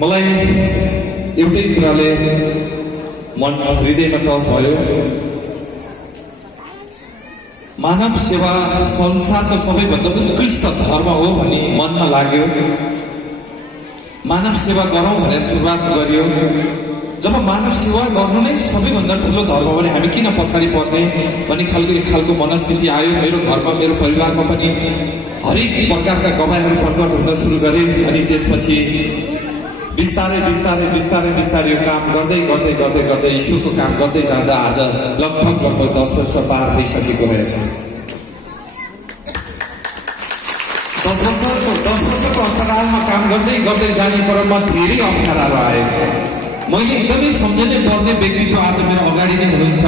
मलाई एउटै कुराले मन हृदयमा टच भयो। मानव सेवा संसारको सबैभन्दा उत्कृष्ट धर्म हो भन्ने मनमा लाग्यो। मानव सेवा गरौँ भनेर सुरुवात गरियो। जब मानव सेवा गर्नु नै सबैभन्दा ठुलो धर्म भने हामी किन पछाडि पर्ने भन्ने एक खालको मनस्थिति आयो। मेरो घरमा मेरो परिवारमा पनि हरेक प्रकारका गवाईहरू प्रकट हुन सुरु गरे। अनि त्यसपछि बिस्तारै बिस्तारै बिस्तारै बिस्तारै यो काम गर्दै गर्दै गर्दै गर्दै ईश्वरको काम गर्दै जाँदा आज लगभग 10 वर्ष पार भइसकेको रहेछ। 10 वर्षको अन्तरालमा काम गर्दै गर्दै जाने क्रममा धेरै अप्ठ्याराहरू आए। मैले एकदमै सम्झनै पर्ने व्यक्तित्व आज मेरो अगाडि नै हुनुहुन्छ।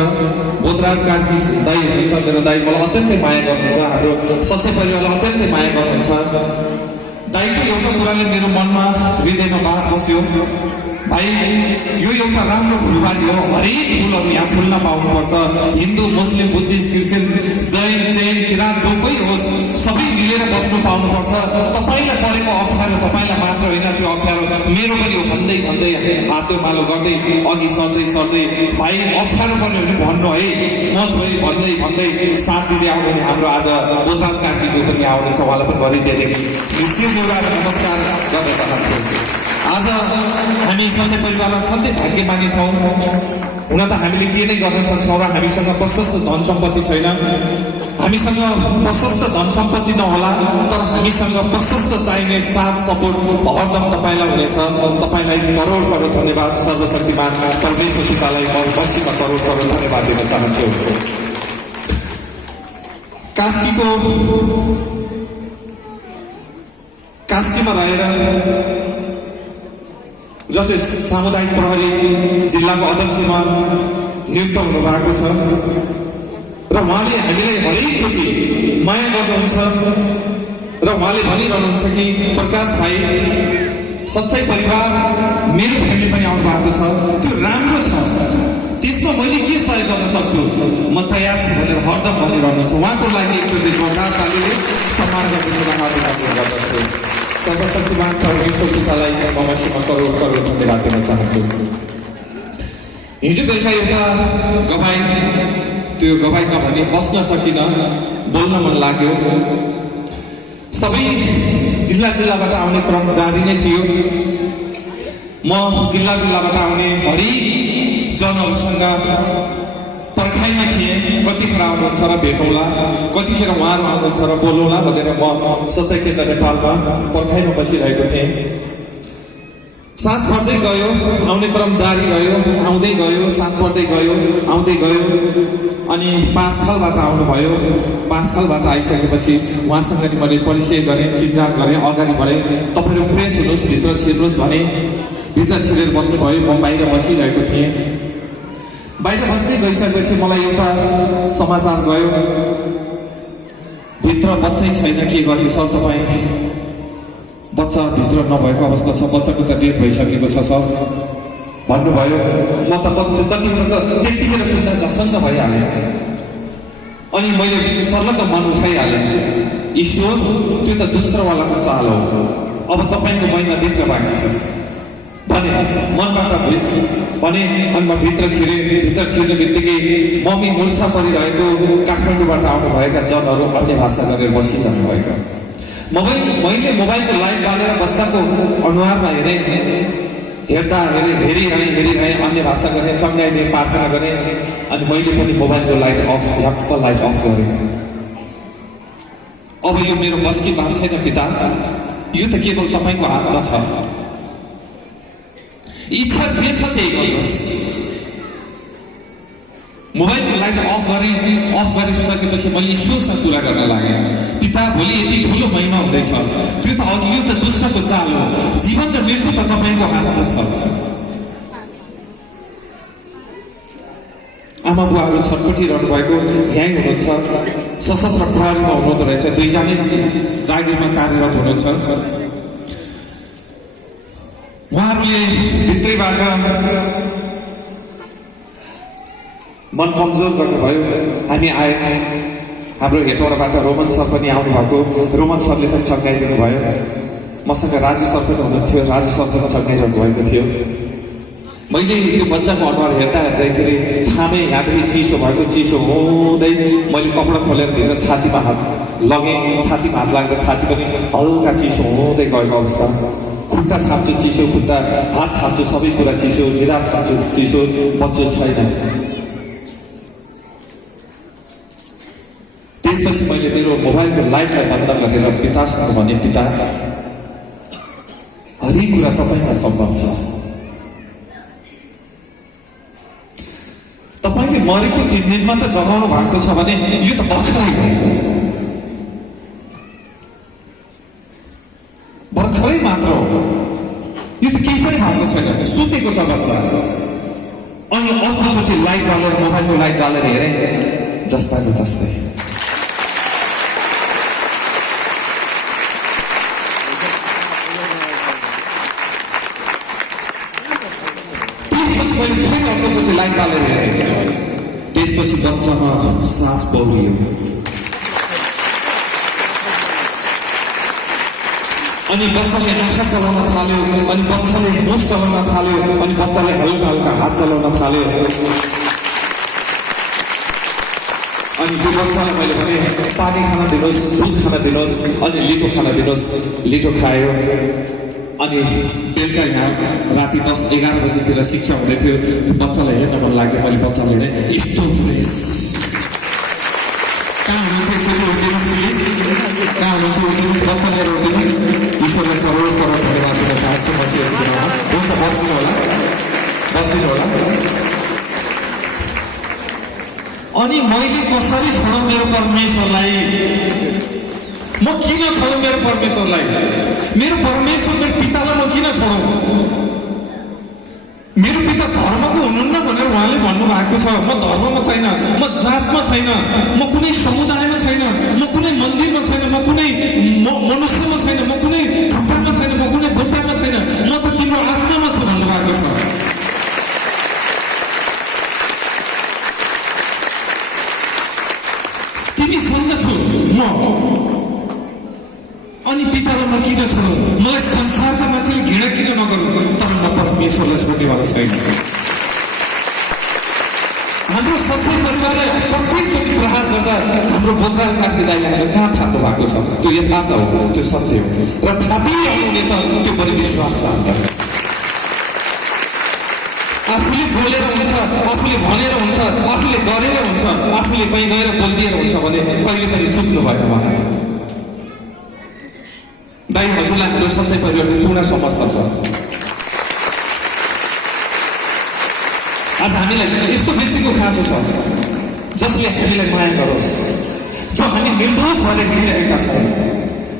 बोधराज कार्की दाई हुनुहुन्छ। मेरो दाई मलाई अत्यन्तै माया गर्नुहुन्छ। हाम्रो सच्चै परिवारलाई अत्यन्तै माया गर्नुहुन्छ। दाइको एउटा कुराले मेरो मनमा हृदयमा बास बस्यो। भाइ, यो एउटा राम्रो फुलबारी हो। हरेक फुलहरू यहाँ फुल्न पाउनुपर्छ। हिन्दू, मुस्लिम, बुद्धिस्ट, क्रिस्चियन, जैन, जैन, किराँत जो कोही होस् सबै मिलेर बस्नु पाउनुपर्छ। तपाईँलाई परेको अप्ठ्यारो तपाईँलाई मात्र होइन, त्यो अप्ठ्यारो मेरो पनि हो भन्दै भन्दै हातो मालो गर्दै अघि सर्दै सर्दै भाइ अप्ठ्यारो पर्यो भने भन्नु है, म छोरी भन्दै भन्दै साथ दिँदै आउनु। हाम्रो आज बोधराज कार्कीको पनि आउनुहुन्छ। उहाँलाई पनि भरिदिएदेखि नमस्कार गर्न चाहन्छु। आज हामी सधैँ परिवारमा सधैँ भाग्यमानी छौँ। हुन त हामीले के नै गर्न सक्छौँ र हामीसँग प्रशस्त धन सम्पत्ति छैन। हामीसँग प्रशस्त धन सम्पत्ति नहोला, तर हामीसँग प्रशस्त चाहिने साथ सपोर्ट हरदम तपाईँलाई हुनेछ। तपाईँलाई करोड करोड धन्यवाद। सर्वशक्तिमान परमेश्वर पितालाई म बसीमा करोड करोड धन्यवाद दिन चाहन्छु। कास्कीमा रहेर जस्तै सामुदायिक प्रहरी जिल्लाको अध्यक्षमा नियुक्त हुनु भएको छ र उहाँले हामीलाई हरेकचोटि माया गर्नुहुन्छ र उहाँले भनिरहनुहुन्छ कि प्रकाश भाइ सच्चै परिवार मेरो फ्यामिली पनि आउनु भएको छ, त्यो राम्रो छ, त्यसमा मैले के सहयोग गर्न सक्छु म तयार छु भनेर हरदम भनिरहनुहुन्छ। उहाँको लागि एकचोटि जोरदार तालीले सम्मान गर्न हार्दिक अनुरोध गर्दछु। सर्वशक्तिमान परमेश्वर पितालाई म मसीमा करोड करोड धन्यवाद दिन चाहन्छु। हिजो बेलुका एउटा गवाई, त्यो गवाई नभनी बस्न सकिनँ, बोल्न मन लाग्यो। सबै जिल्लाबाट आउने क्रम जारी नै थियो। म जिल्लाबाट आउने हरेक जनहरूसँग पर्खाइमा थिएँ। कतिखेर आउनुहुन्छ र भेटौँला, कतिखेर उहाँहरू आउनुहुन्छ र बोलौँला भनेर म सच्चाइ केन्द्र नेपालमा पर्खाइमा बसिरहेको थिएँ। सास पर्दै गयो, आउने क्रम जारी रह्यो, आउँदै गयो, सास पर्दै गयो, आउँदै गयो। अनि पाँचखालबाट आउनुभयो। पाँचखालबाट आइसकेपछि उहाँसँग नि मैले परिचय गरेँ, चिन्जान गरेँ, अगाडि बढेँ। तपाईँहरू फ्रेस हुनुहोस्, भित्र छिर्नुहोस् भने भित्र छिरेर बस्नुभयो। म बाहिर बसिरहेको थिएँ। बाहिर बस्दै गइसकेपछि मलाई एउटा समाचार गयो, भित्र बच्चै छैन, के गर्ने सर तपाईँ? बच्चा भित्र नभएको अवस्था छ, बच्चाको त डेथ भइसकेको छ सर भन्नुभयो। म त कतिखेर त त्यतिखेर सुन्दा झसङ्ग भइहालेँ। अनि मैले सर्लक्क मन उठाइहालेँ, ईश्वर त्यो त दोस्रोवालाको चाल हो, अब तपाईँको महिना भित्र बाँकी छ भने मनबाट भने। अनि म भित्र छिर्ने बित्तिकै मम्मी मुर्छा परिरहेको काठमाडौँबाट आउनुभएका जनहरू अन्य भाषा गरेर बसिरहनु भएको। मैले मोबाइलको लाइट बालेर बच्चाको अनुहारमा हेरेँ, हेरिरहेँ, अन्य भाषा गरेँ, चङ्गाइदिएँ, प्रार्थना गरेँ। अनि मैले पनि मोबाइलको लाइट अफ, झ्याप्प लाइट अफ गरेँ। अब यो मेरो बसकी बात छैन पिता, यो त केवल तपाईँको हातमा छ। इच्छा जे छ त्यही गर्नुहोस्। मोबाइलको लाइट अफ गरिसकेपछि मैले ईश्वरसँग कुरा गर्न लागेँ, पिता भोलि यति ठुलो महिमा हुँदैछ, त्यो त अघि यो त दुष्टको चाल हो, जीवन र मृत्यु त तपाईँको हातमा छ। आमा बुवाहरू छटपटिरहनु भएको यहीँ हुनुहुन्छ, सशस्त्र प्रहरीमा हुनुहुँदो रहेछ, दुईजनै जागिरमा कार्यरत हुनुहुन्छ। उहाँहरूले भित्रैबाट मन कमजोर गर्नुभयो। हामी आए, हाम्रो हेटौँडाबाट रोमन सर पनि आउनुभएको, रोमन सरले पनि चङ्गाइदिनु भयो। मसँग राजु सर पनि हुनुहुन्थ्यो, राजु सर पनि छड्काइरहनु भएको थियो। मैले त्यो बच्चाको अनुहार हेर्दा हेर्दाखेरि छामे यहाँदेखि चिसो भएको, चिसो हुँदै मैले कपडा खोलेर भित्र छातीमा हात लगेँ, छातीमा हात लाग्दा छाती पनि हल्का चिसो हुँदै गएको अवस्था। खुट्टा छाप्छु चिसो, खुट्टा हात छाप्छु सबै कुरा चिसो, निराश खान्छु चिसो, बच्चो छैन। त्यसपछि मैले मेरो मोबाइलको लाइटलाई बन्द गरेर पितासँग भने, पिता हरेक कुरा तपाईँमा सम्भव छ। तपाईँले मरेको 3 दिनमा त जगाउनु भएको छ भने यो त भर्खरै मात्र हो, यो त केही पनि भएको छैन, सुतेको छ बच्चा। अनि अर्कोचोटि लाइट बालेर, मोबाइलको लाइट बालेर हेरेँ, जस्ताको तस्तै। त्यसपछि मैले फेरि अर्कोचोटि लाइट बालेर हेरेँ, त्यसपछि बच्चामा सास बौरियो। अनि बच्चाले आँखा चलाउन थाल्यो, अनि बच्चाले मुख चलाउन थाल्यो, अनि बच्चाले हल्का हल्का हात चलाउन थाल्यो। अनि त्यो बच्चालाई मैले भने पानी खान दिनुहोस्, दुध खान दिनुहोस्, अनि लिटो खान दिनुहोस्। लिटो खायो। अनि बेलुका यहाँ राति 10-11 बजीतिर शिक्षा हुँदै थियो। त्यो बच्चालाई हेर्न मन लाग्यो। मैले बच्चालाई चाहिँ यस्तो फ्रेस कहाँ हुनुहुन्छ, कहाँ हुनुहुन्छ, बच्चाले रोकिनुहोस्। ईश्वरलाई करोड करोड धन्यवाद दिन चाहन्छु। म हुन्छ, बस्दिनु होला, बस्दिनु होला। अनि मैले कसरी छोडौँ मेरो परमेश्वरलाई? म किन छोडौँ मेरो परमेश्वरलाई? मेरो परमेश्वर मेरो पितालाई म किन छोडौँ? मेरो पिता धर्मको हुनुहुन्न भनेर उहाँले भन्नुभएको छ। म धर्ममा छैन, म जातमा छैन, म कुनै समुदायमा छैन, म कुनै मन्दिरमा छैन, म कुनै मनुष्यमा छैन, म कुनै ढुक्कामा छैन, म कुनै भुट्टामा छैन, म त तिम्रो आत्मामा छु भन्नुभएको छ। तिमीसँग छु म। अनि पितालाई म किन छोडौँ? मलाई संसारका मान्छेले घृणा किन नगरौँ, तर म परमेश्वरलाई छोड्नेवाला छैन। हाम्रो सबै परिवारलाई प्रत्येकचोटि प्रहार गर्दा हाम्रो बोधराज कार्की दाइले हामीलाई कहाँ थाप्नु भएको छ? त्यो यथार्थ हो, त्यो सत्य हो, र थापिरहनुहुनेछ। त्यो पनि विश्वास छ हामीलाई। आफूले बोलेर हुन्छ, आफूले भनेर हुन्छ, आफूले गरेर हुन्छ, आफूले कहीँ गएर बोलिदिएर हुन्छ भने कहिले पनि चुक्नु भएको मलाई। दाइ हजुरलाई हाम्रो सच्चाइ परिवारको पूर्ण समर्थन छ। आज हामीलाई यस्तो व्यक्तिको खाँचो छ जसले हामीलाई माया गरोस्, जो हामी निर्दोष भएर हिँडिरहेका छौँ।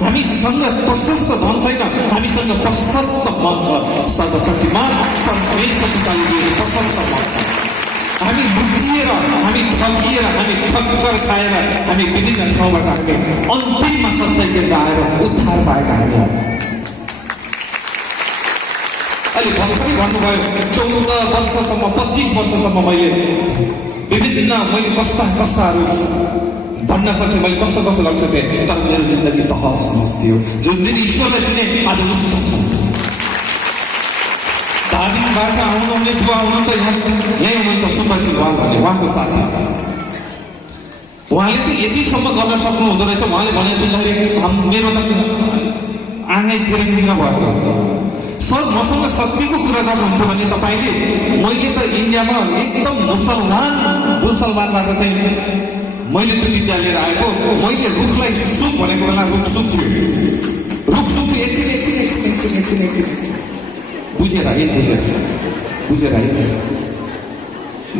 हामीसँग प्रशस्त धन छैन, हामीसँग प्रशस्त मन छ। सर्वशक्तिमान परमेश्वर पिताले दिएको प्रशस्त मन छ। हामी लुटिएर, हामी ठगिएर, हामी ठक्कर खाएर, हामी विभिन्न ठाउँबाट हामी अन्तिममा सच्चाइ केन्द्र आएर उद्धार पाएका हामी। अहिले भर्खरै भन्नुभयो 14 वर्षसम्म 25 वर्षसम्म मैले कस्ता कस्ताहरू भन्न सक्थेँ, मैले कस्तो कस्तो लाग्छ थिएँ, तर मेरो जिन्दगी तहस नहस थियो। जुन दिन ईश्वरलाई चिने आज उच्च छ। दार्जिलिङबाट आउनुहुने बुवा हुनुहुन्छ, यहीँ हुनुहुन्छ सुब्बासी उहाँ भन्ने उहाँको साथी। उहाँले त यतिसम्म गर्न सक्नु हुँदो रहेछ। उहाँले भने सुन्दाखेरि मेरो त आँगै चिरिङ भएको। सर मसँग शक्तिको कुरा गर्नुहुन्थ्यो भने तपाईँले, मैले त इन्डियामा एकदम मुसलमानबाट चाहिँ मैले त्यो विद्या लिएर आएको। मैले रुखलाई सुख भनेको बेला रुख सुख थियो, रुख सुख थियो। एकछिन बुझेर है।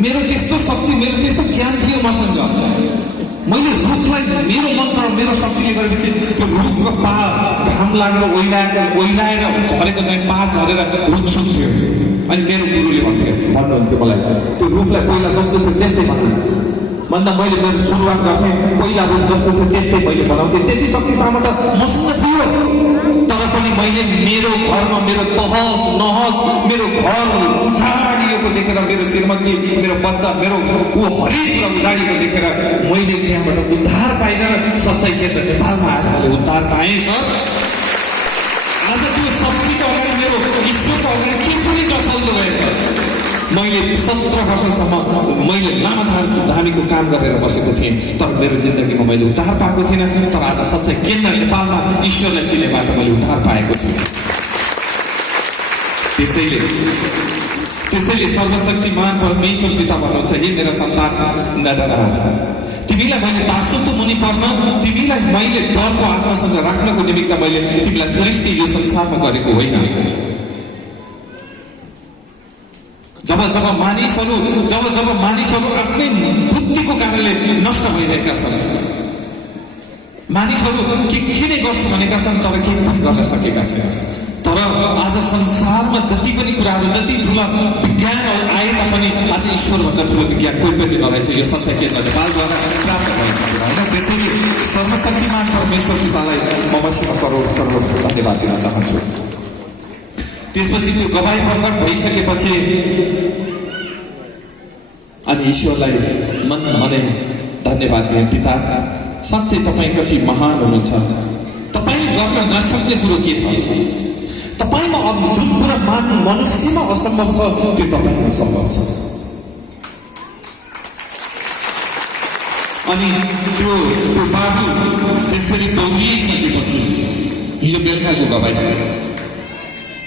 मेरो त्यस्तो शक्ति, मेरो त्यस्तो ज्ञान थियो मसँग। मैले रुखलाई मेरो मन्त्र, मेरो शक्तिले गरेपछि त्यो रुखको घाम लागेर ओइलाएर झरेको चाहिँ पात झरेर रुख सुक्थ्यो। अनि मेरो गुरुले भन्नुहुन्थ्यो मलाई, त्यो रुखलाई पहिला जस्तो थियो त्यस्तै भन्दा मैले मेरो सुरुवात गर्थेँ। पहिला रुख जस्तो थियो त्यस्तै मैले बनाउँथेँ। त्यति शक्ति सामर्थ्य मसँग थियो। तर पनि मैले मेरो घरमा मेरो तहस नहस, मेरो घर उजाडिएको देखेर, मेरो श्रीमती, मेरो बच्चा, मेरो हरेक कुरा उजाडिएको देखेर मैले त्यहाँबाट उद्धार पाइन सच्चाइ केन्द्र नेपालमा आएर मैले उद्धार पाएँ। सर आज अगाडि के पनि नचल्दो रहेछ। मैले 17 वर्षसम्म मैले धामीको काम गरेर बसेको थिएँ, तर मेरो जिन्दगीमा मैले उद्धार पाएको थिइनँ। तर आज सच्चाइ केन्द्र नेपालमा ईश्वरलाई चिनेबाट मैले उद्धार पाएको छु। त्यसैले सर्वशक्तिमान परमेश्वर पिता भन्नुहुन्छ, हे मेरा सन्तान नडरा, तिमीलाई मैले दासत्व मुनि पर्न, तिमीलाई मैले डरको आत्मासँग राख्नको निमित्त मैले तिमीलाई सृष्टि यो संसारमा गरेको होइन। जब मानिसहरू आफ्नै बुद्धिको कारणले नष्ट भइरहेका छन्, मानिसहरू के नै गर्छु भनेका छन् तर केही पनि गर्न सकेका छैनन्। तर आज संसारमा जति पनि कुराहरू, जति ठुला विज्ञानहरू आए तापनि आज ईश्वरभन्दा ठुलो विज्ञान कोही पनि नरहेछ। यो सच्चाइ केन्द्र नेपालद्वारा प्राप्त भएको कुरा होइन। त्यसैले सर्वशक्तिमान परमेश्वर पितालाई म मसिनो करोड धन्यवाद दिन चाहन्छु। त्यसपछि त्यो गवाई प्रकट भइसकेपछि अनि ईश्वरलाई मन भने धन्यवाद दिए, पिता साँच्चै तपाईँ कति महान हुनुहुन्छ। तपाईँले गर्न नसक्ने कुरो के छ? तपाईँमा अब जुन कुरा मनुष्यमा असम्भव छ त्यो तपाईँमा सम्भव छ। अनि त्यो बाबु त्यसरी दौडिसकेपछि हिजो बेलुकाको गवाई,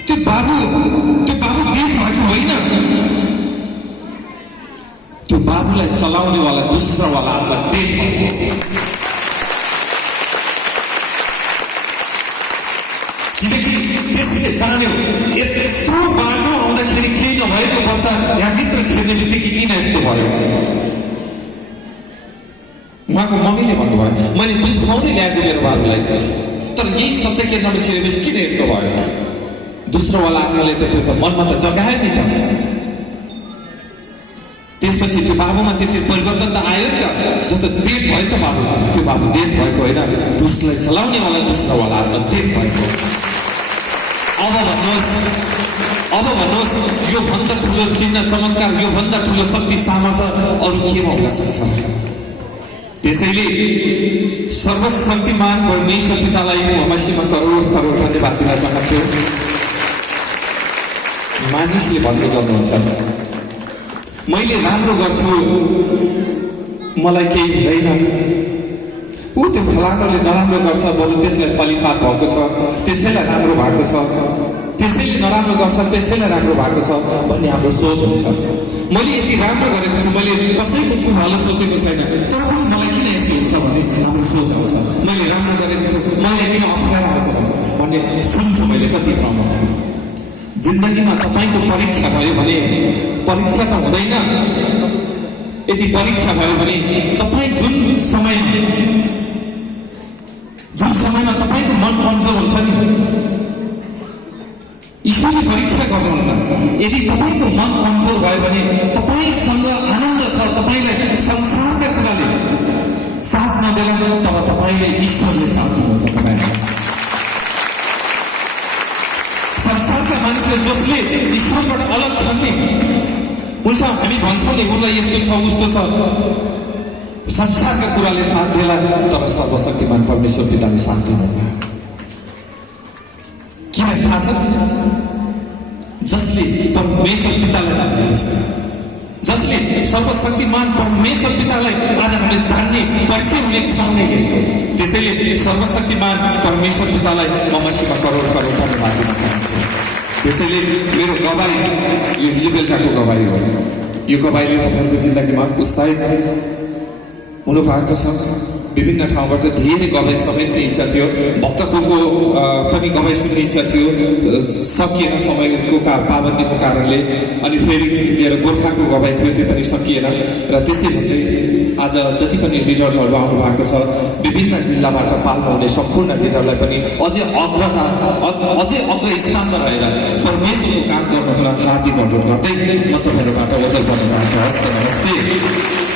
त्यो बाबु देश भएको होइन, त्यो बाबुलाई चलाउनेवाला दुस्रावाला आत्मा देश भएको। किनकि त्यसले जान्यो यत्रो बाटो आउँदाखेरि केही नभएको बच्चा यहाँभित्र छिर्ने बित्तिकै किन यस्तो भयो। उहाँको मम्मीले भन्नुभयो, मैले दुध खुवाउँदै ल्याएको मेरो बाबुलाई, तर यही सच्चाइ केन्द्रमा छिरेपछि किन यस्तो भयो? दोस्रोवाला आत्माले त त्यो त मनमा त जगायो नि त। त्यसपछि त्यो बाबुमा त्यसरी परिवर्तन त आयो नि त। जस्तो डेथ भयो नि त बाबु, त्यो बाबु डेथ भएको होइन, दुष्टलाई चलाउनेवाला दोस्रोवाला आत्मा डेथ भएको। अब भन्नुहोस् यो भन्दा ठुलो चिन्ह चमत्कार, यो भन्दा ठुलो शक्ति सामर्थ्य अरू केमा हुन सक्छ? त्यसैले सर्वशक्तिमान परमेश्वर पितालाई म मसीमा करोड धन्यवाद दिन चाहन्छु। मानिसले भन्ने गर्नुहुन्छ, मैले राम्रो गर्छु मलाई केही हुँदैन, ऊ त्यो फलानाले नराम्रो गर्छ बरु त्यसलाई फलिफाप भएको छ, त्यसैलाई राम्रो भएको छ, त्यसैले नराम्रो गर्छ त्यसैलाई राम्रो भएको छ भन्ने हाम्रो सोच हुन्छ। मैले यति राम्रो गरेको छु, मैले कसैको कुरालाई सोचेको छैन, तर पनि मलाई किन यस्तो हुन्छ भन्ने हाम्रो सोच आउँछ। मैले राम्रो गरेको छु, मलाई किन अप्ठ्यारो आउँछ भन्ने सुन्छु मैले कति ठाउँमा। जिन्दगीमा तपाईँको परीक्षा भयो भने परीक्षा त हुँदैन, यदि परीक्षा भयो भने तपाईँ जुन समयमा तपाईँको मन कमजोर हुन्छ नि, ईश्वरले परीक्षा गर्नुहुन्न। यदि तपाईँको मन कमजोर भयो भने तपाईँसँग आनन्द छ, तपाईँलाई संसारका कुराले साथ नदेला, तब तपाईँले ईश्वरले साथ दिनुहुन्छ। तपाईँलाई संसारका मानिसले जसले ईश्वरबाट अलग छन् नि, हुन्छ हामी भन्छौँ नि उसलाई यस्तो छ उस्तो छ, संसारका कुराले साथ दिएला, तर सर्वशक्तिमान परमेश्वर पिताले साथ दिनुहुन्न। किन थाहा छ? जसले परमेश्वर पितालाई जान्दैछ, जसले सर्वशक्तिमान परमेश्वर पितालाई आज हामीले जान्ने परिचय हुने ठाउँ नै, त्यसैले सर्वशक्तिमान परमेश्वर पितालाई म मसीमा करोड धन्यवाद दिन चाहन्छु। त्यसैले मेरो गवाई यो हिजो बेलुकाको गवाई हो। यो गवाईले तपाईँहरूको जिन्दगीमा उत्साहित हुनु भएको छ। विभिन्न ठाउँबाट धेरै गवाई समेट्ने इच्छा थियो, भक्तपुरको पनि गवाई सुन्ने इच्छा थियो, सकिएन समयको पाबन्दीको कारणले। अनि फेरि मेरो गोर्खाको गवाई थियो, त्यो पनि सकिएन। र त्यसैले आज जति पनि लिडरहरू आउनु भएको छ, विभिन्न जिल्लाबाट पाल्नुहुने सम्पूर्ण लिडरलाई पनि अझै अग्र स्थानमा रहेर परमेश्वरको काम गर्नुहुन हार्दिक अनुरोध गर्दै म तपाईँहरूबाट ओझल गर्न चाहन्छु। हस्त नमस्ते।